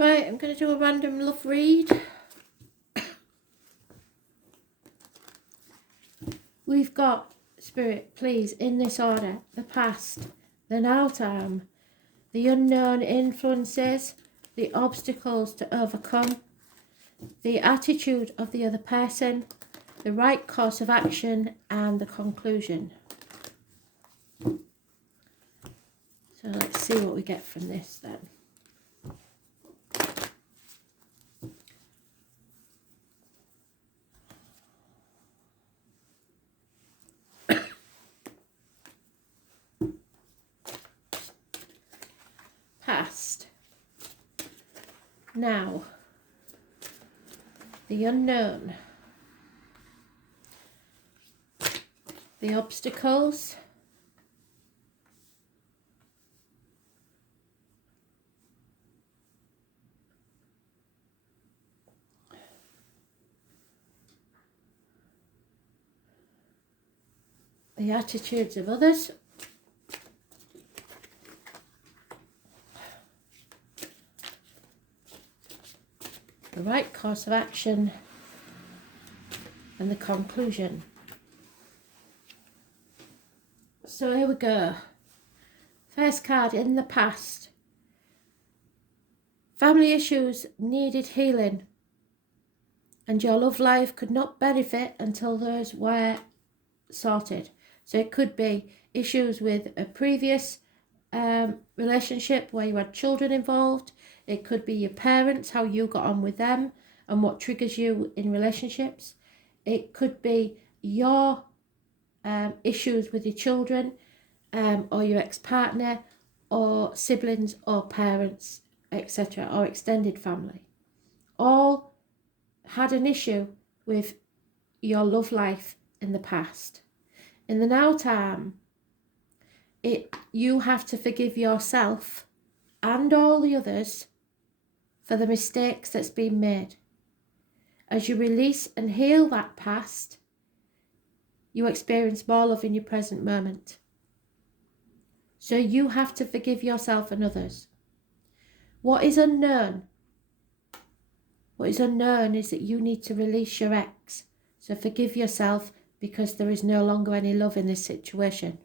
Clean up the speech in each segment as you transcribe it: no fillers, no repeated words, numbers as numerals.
Right, I'm going to do a random love read. We've got, Spirit, please, in this order, the past, the now time, the unknown influences, the obstacles to overcome, the attitude of the other person, the right course of action, and the conclusion. So let's see what we get from this then. Past. Now. The unknown. The obstacles. The attitudes of others. The right course of action. And the conclusion. So here we go. First card, in the past. Family issues needed healing. And your love life could not benefit until those were sorted. So it could be issues with a previous relationship where you had children involved. It could be your parents, how you got on with them and what triggers you in relationships. It could be your issues with your children or your ex-partner or siblings or parents, etc., or extended family. All had an issue with your love life in the past. In the now time, you have to forgive yourself and all the others for the mistakes that's been made. As you release and heal that past, you experience more love in your present moment. So you have to forgive yourself and others. What is unknown? What is unknown is that you need to release your ex. So forgive yourself because there is no longer any love in this situation.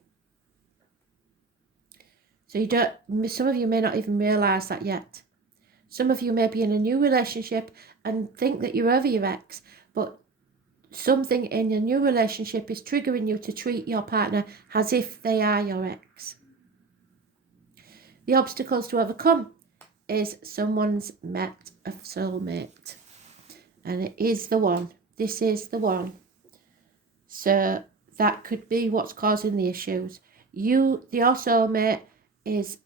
So some of you may not even realise that yet. Some of you may be in a new relationship and think that you're over your ex, but something in your new relationship is triggering you to treat your partner as if they are your ex. The obstacles to overcome is someone's met a soulmate. And it is the one. This is the one. So that could be what's causing the issues. Your soulmate is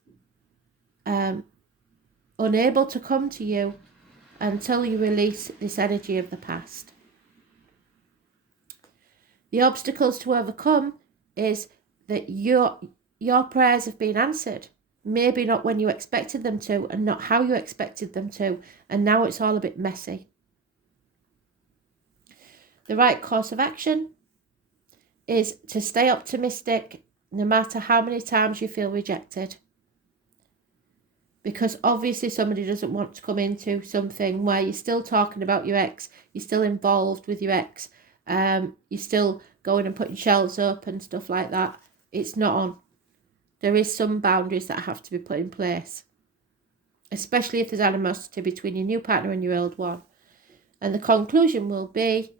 unable to come to you until you release this energy of the past. The obstacles to overcome is that your prayers have been answered. Maybe not when you expected them to and not how you expected them to. And now it's all a bit messy. The right course of action is to stay optimistic no matter how many times you feel rejected. Because obviously somebody doesn't want to come into something where you're still talking about your ex, you're still involved with your ex, you're still going and putting shelves up and stuff like that. It's not on. There is some boundaries that have to be put in place, especially if there's animosity between your new partner and your old one. And the conclusion will be,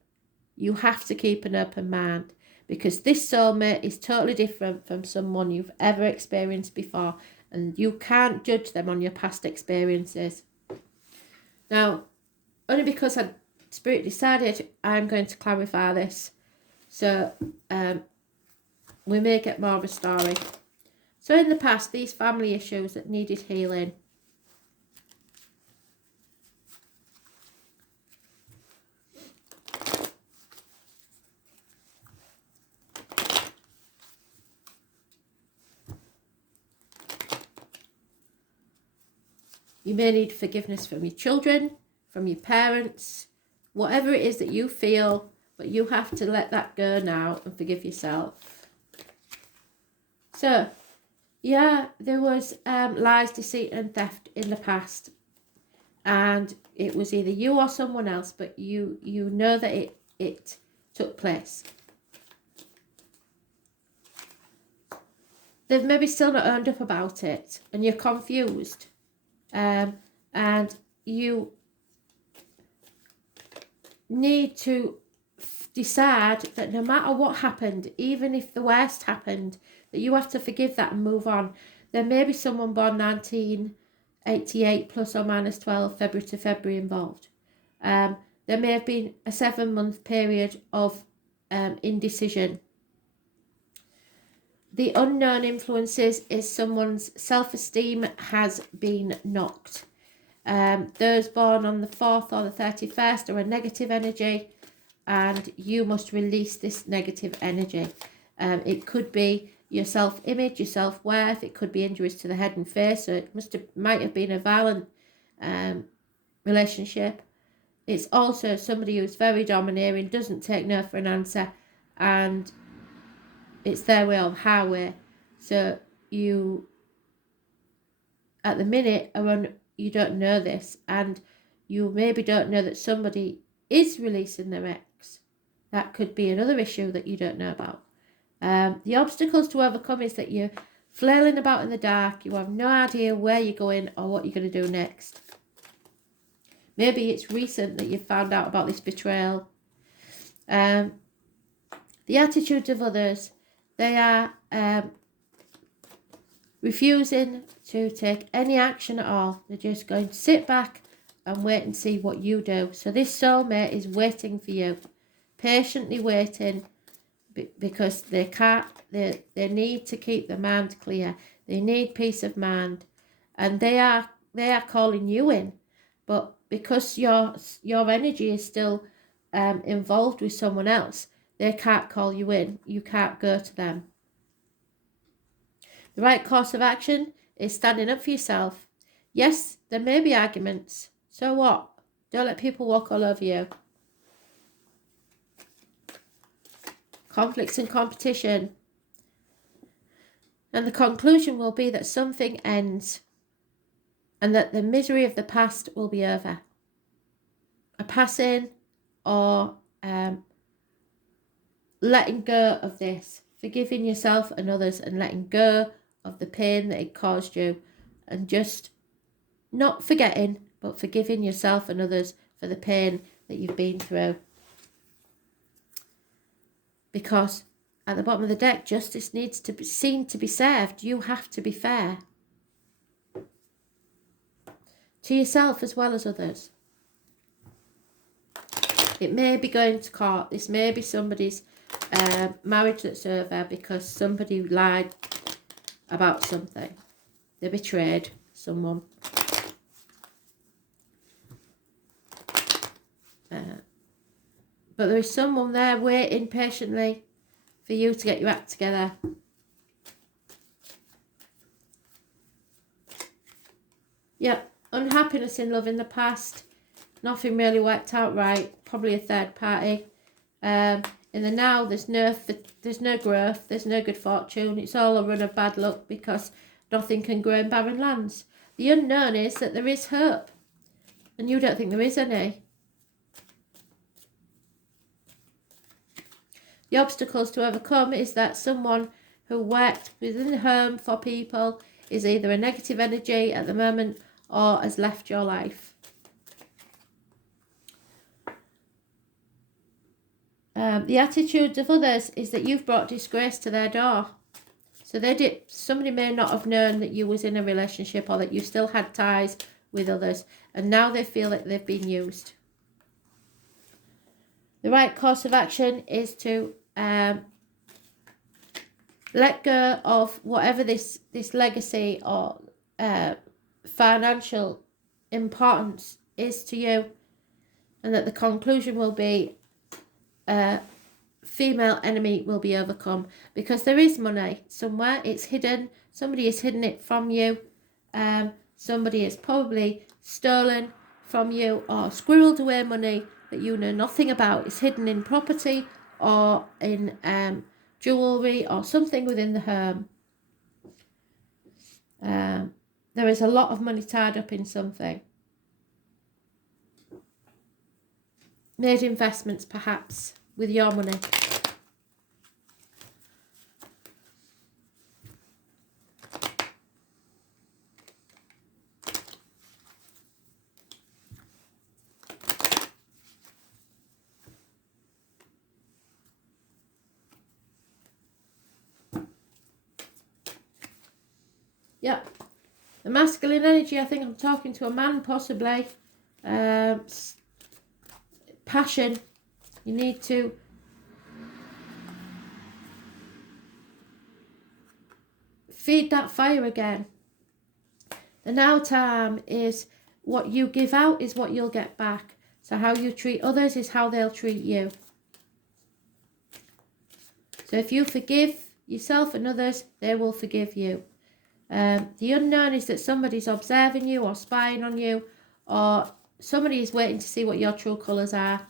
you have to keep an open mind, because this soulmate is totally different from someone you've ever experienced before, and you can't judge them on your past experiences. Now, only because Spirit decided, I'm going to clarify this, so we may get more of a story. So in the past, these family issues that needed healing. You may need forgiveness from your children, from your parents, whatever it is that you feel, but you have to let that go now and forgive yourself. So, yeah, there was lies, deceit and theft in the past. and it was either you or someone else, but you know that it took place. They've maybe still not earned up about it, and you're confused, and you need to decide that no matter what happened, even if the worst happened, that you have to forgive that and move on. There may be someone born 1988 plus or minus 12 February to February involved. There may have been a 7-month period of indecision. The unknown influences is someone's self-esteem has been knocked. Those born on the 4th or the 31st are a negative energy, and you must release this negative energy. It could be your self-image, your self-worth. It could be injuries to the head and face. So it might have been a violent relationship. It's also somebody who's very domineering, doesn't take no for an answer, and it's their way or the highway. So you, at the minute, you don't know this, and you maybe don't know that somebody is releasing their ex. That could be another issue that you don't know about. The obstacles to overcome is that you're flailing about in the dark. You have no idea where you're going or what you're going to do next. Maybe it's recent that you've found out about this betrayal. The attitudes of others, they are refusing to take any action at all. They're just going to sit back and wait and see what you do. So this soulmate is waiting for you, patiently waiting, because they need to keep their mind clear. They need peace of mind, and they are calling you in, but because your energy is still involved with someone else, they can't call you in. You can't go to them. The right course of action is standing up for yourself. Yes, there may be arguments. So what? Don't let people walk all over you. Conflicts and competition. And the conclusion will be that something ends, and that the misery of the past will be over. A passing, or letting go of this, forgiving yourself and others, and letting go of the pain that it caused you, and just not forgetting, but forgiving yourself and others for the pain that you've been through. Because at the bottom of the deck, justice needs to be seen to be served. You have to be fair to yourself as well as others. It may be going to court. This may be somebody's marriage that's over because somebody lied about something. They betrayed someone. But there is someone there waiting patiently for you to get your act together. Yeah, unhappiness in love in the past. Nothing really worked out right. Probably a third party. In the now, there's no growth. There's no good fortune. It's all a run of bad luck because nothing can grow in barren lands. The unknown is that there is hope, and you don't think there is any. The obstacles to overcome is that someone who worked within the home for people is either a negative energy at the moment or has left your life. The attitudes of others is that you've brought disgrace to their door. So somebody may not have known that you was in a relationship or that you still had ties with others, and now they feel that they've been used. The right course of action is to let go of whatever this legacy or financial importance is to you, and that the conclusion will be female enemy will be overcome, because there is money somewhere. It's hidden. Somebody has hidden it from you. Somebody has probably stolen from you or squirreled away money that you know nothing about. It's hidden in property or in jewellery or something within the home. There is a lot of money tied up in something. made investments perhaps with your money. Yep. The masculine energy, I think I'm talking to a man possibly. Passion. You need to feed that fire again. The now time is what you give out is what you'll get back. So how you treat others is how they'll treat you. So if you forgive yourself and others, they will forgive you. The unknown is that somebody's observing you or spying on you, or somebody is waiting to see what your true colours are.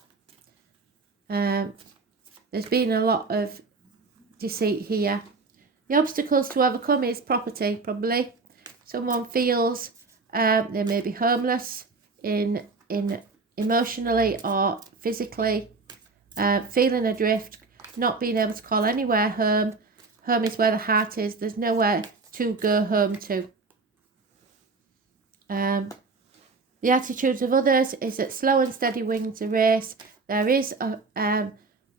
There's been a lot of deceit here. The obstacles to overcome is property, probably. Someone feels they may be homeless in emotionally or physically, feeling adrift, not being able to call anywhere home. Home is where the heart is. There's nowhere to go home to. The attitudes of others is that slow and steady wins a race. There is a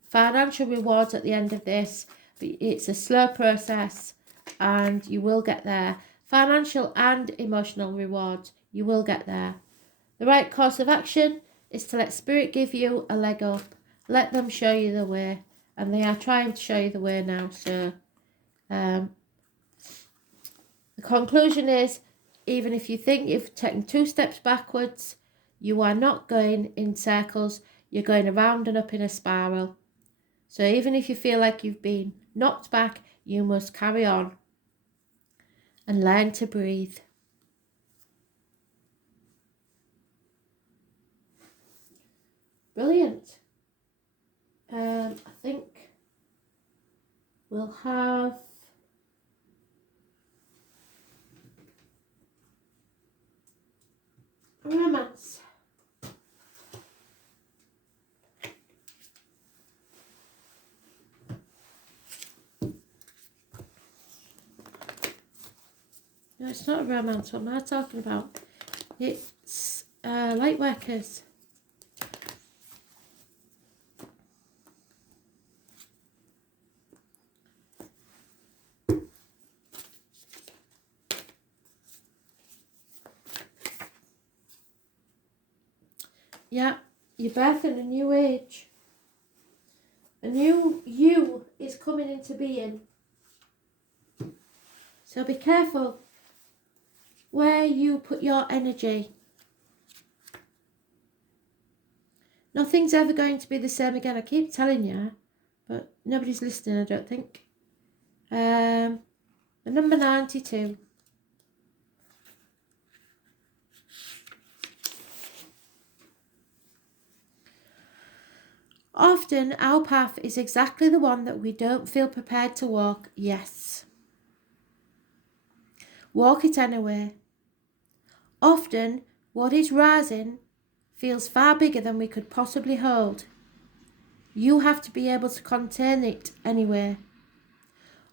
financial rewards at the end of this, but it's a slow process and you will get there. Financial and emotional rewards, you will get there. The right course of action is to let Spirit give you a leg up. Let them show you the way. And they are trying to show you the way now. So the conclusion is, even if you think you've taken 2 steps backwards, you are not going in circles. You're going around and up in a spiral. So even if you feel like you've been knocked back, you must carry on and learn to breathe. Brilliant. I think we'll have romance. No, it's not a romance. What am I talking about? It's light workers. Yeah, you're birthing a new age. A new you is coming into being. So be careful where you put your energy. Nothing's ever going to be the same again. I keep telling you, but nobody's listening, I don't think. The number 92. Often our path is exactly the one that we don't feel prepared to walk. Yes. Walk it anyway. Often what is rising feels far bigger than we could possibly hold. You have to be able to contain it anyway.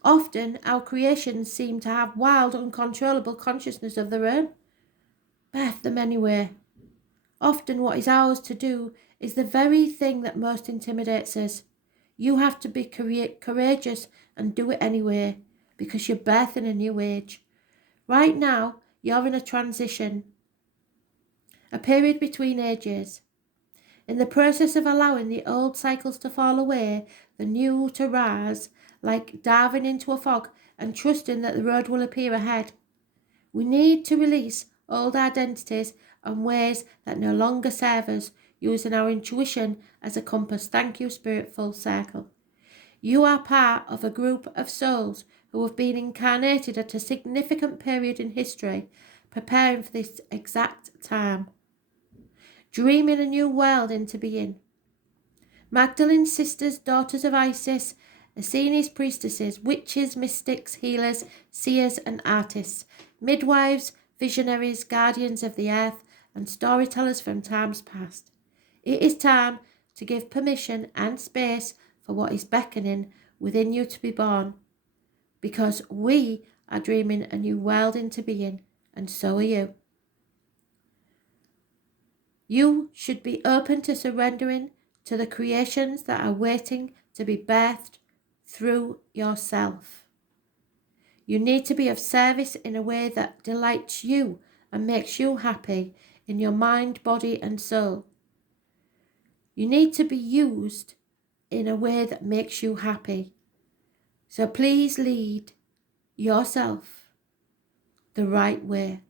Often our creations seem to have wild, uncontrollable consciousness of their own. Birth them anyway. Often what is ours to do is the very thing that most intimidates us. You have to be courageous and do it anyway, because you're birthing a new age. Right now, you're in a transition, a period between ages. In the process of allowing the old cycles to fall away, the new to rise, like diving into a fog and trusting that the road will appear ahead. We need to release old identities and ways that no longer serve us, using our intuition as a compass. Thank you, Spirit, full circle. You are part of a group of souls who have been incarnated at a significant period in history, preparing for this exact time. Dreaming a new world into being. Magdalene's sisters, daughters of Isis, Essenes priestesses, witches, mystics, healers, seers and artists, midwives, visionaries, guardians of the earth, and storytellers from times past. It is time to give permission and space for what is beckoning within you to be born. Because we are dreaming a new world into being, and so are you. You should be open to surrendering to the creations that are waiting to be birthed through yourself. You need to be of service in a way that delights you and makes you happy in your mind, body, and soul. You need to be used in a way that makes you happy. So please lead yourself the right way.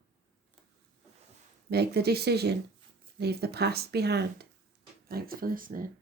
Make the decision. Leave the past behind. Thanks for listening.